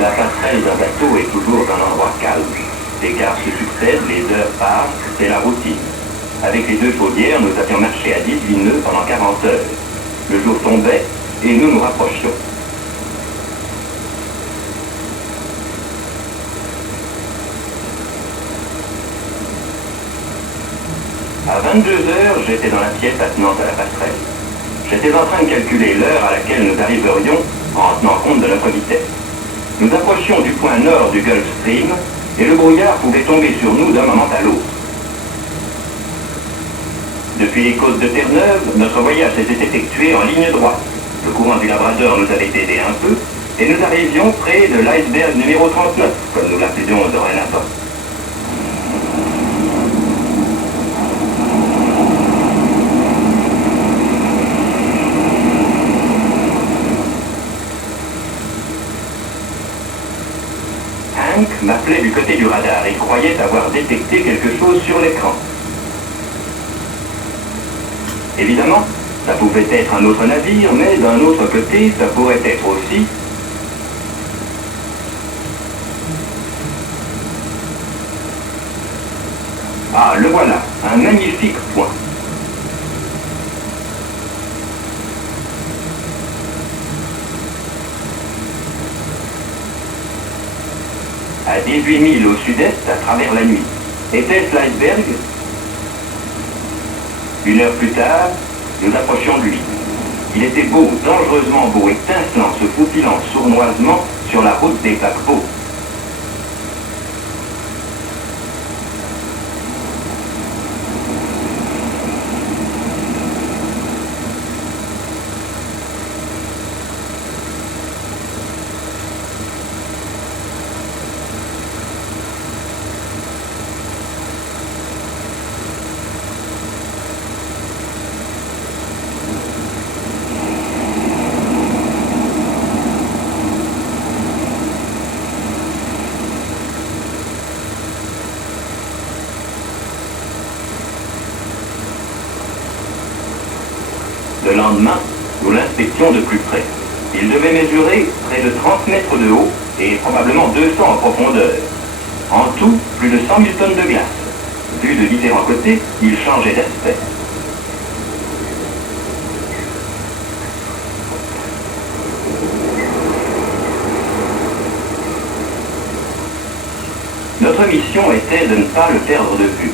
La passerelle d'un bateau est toujours un endroit calme. Les gares se succèdent, les heures passent, c'est la routine. Avec les deux chaudières, nous avions marché à 18 nœuds pendant 40 heures. Le jour tombait et nous nous rapprochions. À 22 heures, j'étais dans la pièce attenante à la passerelle. J'étais en train de calculer l'heure à laquelle nous arriverions en tenant compte de notre vitesse. Nous approchions du point nord du Gulf Stream et le brouillard pouvait tomber sur nous d'un moment à l'autre. Depuis les côtes de Terre-Neuve, notre voyage s'était effectué en ligne droite. Le courant du Labrador nous avait aidé un peu et nous arrivions près de l'iceberg numéro 39, comme nous l'appelions dorénavant. Hank m'appelait du côté du radar et croyait avoir détecté quelque chose sur l'écran. Évidemment, ça pouvait être un autre navire, mais d'un autre côté, ça pourrait être aussi... Ah, le voilà, un magnifique point. À 18 milles au sud-est, à travers la nuit. Était-ce l'iceberg? Une heure plus tard, nous approchions de lui. Il était beau, dangereusement beau, étincelant, se faufilant sournoisement sur la route des paquebots. Le lendemain, nous l'inspections de plus près. Il devait mesurer près de 30 mètres de haut et probablement 200 en profondeur. En tout, plus de 100 000 tonnes de glace. Vu de différents côtés, il changeait d'aspect. Notre mission était de ne pas le perdre de vue.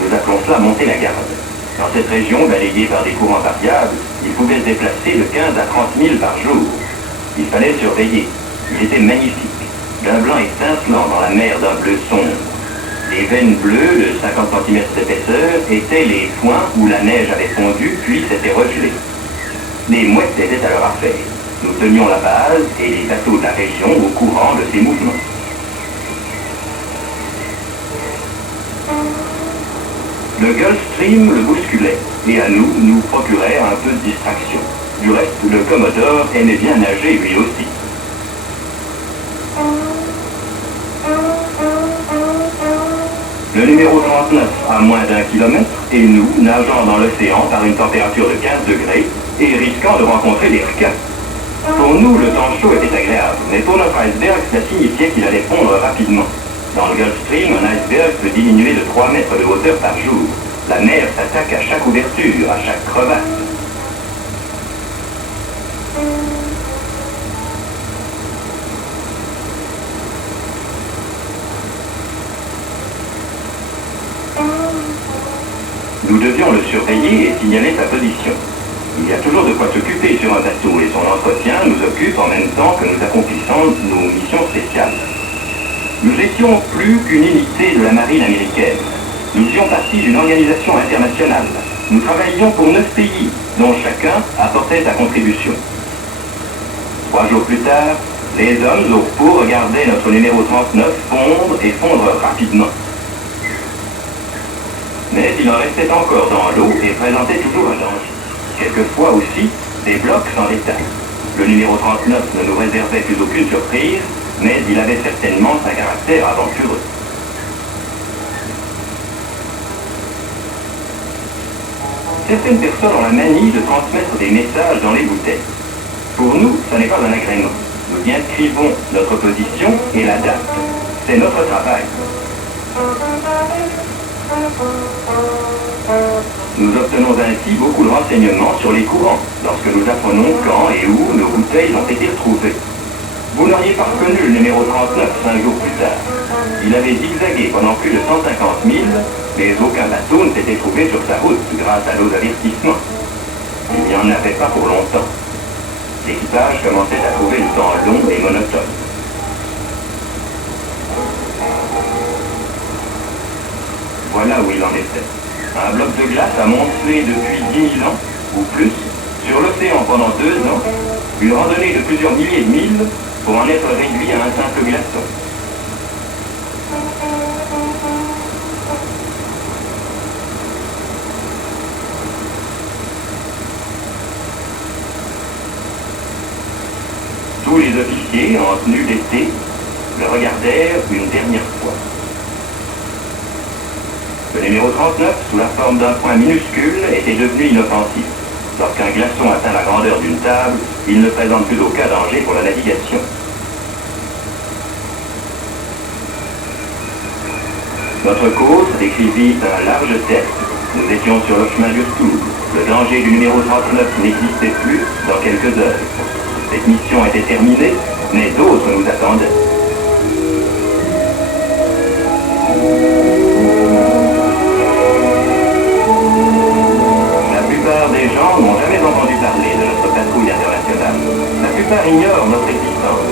Nous appelons cela monter la garde. Dans cette région, balayée par des courants variables, il pouvait se déplacer de 15 à 30 000 par jour. Il fallait surveiller. Il était magnifique, d'un blanc étincelant dans la mer d'un bleu sombre. Les veines bleues de 50 cm d'épaisseur étaient les points où la neige avait fondu puis s'était regelée. Les mouettes étaient à leur affaire. Nous tenions la base et les bateaux de la région au courant de ces mouvements. Le Gulf Stream le bousculait, et à nous, nous procurait un peu de distraction. Du reste, le Commodore aimait bien nager lui aussi. Le numéro 39 à moins d'1 kilomètre, et nous, nageant dans l'océan par une température de 15 degrés, et risquant de rencontrer des requins. Pour nous, le temps chaud était agréable, mais pour notre iceberg, ça signifiait qu'il allait fondre rapidement. Dans le Gulf Stream, un iceberg peut diminuer de 3 mètres de hauteur par jour. La mer s'attaque à chaque ouverture, à chaque crevasse. Nous devions le surveiller et signaler sa position. Il y a toujours de quoi s'occuper sur un bateau et son entretien nous occupe en même temps que nous accomplissons nos missions spéciales. Nous étions plus qu'une unité de la marine américaine. Nous faisions partie d'une organisation internationale. Nous travaillions pour 9 pays, dont chacun apportait sa contribution. 3 jours plus tard, les hommes au repos regardaient notre numéro 39 fondre et fondre rapidement. Mais il en restait encore dans l'eau et présentait toujours un danger. Quelquefois aussi, des blocs s'en étaient. Le numéro 39 ne nous réservait plus aucune surprise, mais il avait certainement un caractère aventureux. Certaines personnes ont la manie de transmettre des messages dans les bouteilles. Pour nous, ce n'est pas un agrément. Nous y inscrivons notre position et la date. C'est notre travail. Nous obtenons ainsi beaucoup de renseignements sur les courants, lorsque nous apprenons quand et où nos bouteilles ont été retrouvées. Vous n'auriez pas reconnu le numéro 39 5 jours plus tard. Il avait zigzagué pendant plus de 150 000, mais aucun bateau ne s'était trouvé sur sa route grâce à nos avertissements. Il n'y en avait pas pour longtemps. L'équipage commençait à trouver le temps long et monotone. Voilà où il en était. Un bloc de glace a moncelé depuis 10 000 ans, ou plus, sur l'océan pendant 2 ans, une randonnée de plusieurs milliers de milles pour en être réduit à un simple glaçon. Tous les officiers, en tenue d'été, le regardèrent une dernière fois. Le numéro 39, sous la forme d'un point minuscule, était devenu inoffensif. Lorsqu'un glaçon atteint la grandeur d'une table, il ne présente plus aucun danger pour la navigation. Notre côte décrivit un large texte. Nous étions sur le chemin du retour. Le danger du numéro 39 n'existait plus dans quelques heures. Cette mission était terminée, mais d'autres nous attendaient. La plupart des gens n'ont jamais entendu parler de notre patrouille internationale. La plupart ignorent notre existence.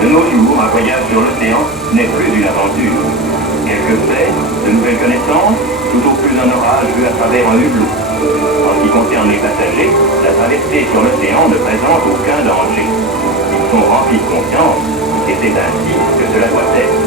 De nos jours, un voyage sur l'océan n'est plus une aventure. Quelques faits, de nouvelles connaissances, tout au plus un orage vu à travers un hublot. En ce qui concerne les passagers, la traversée sur l'océan ne présente aucun danger. Ils sont remplis de confiance, et c'est ainsi que cela doit être.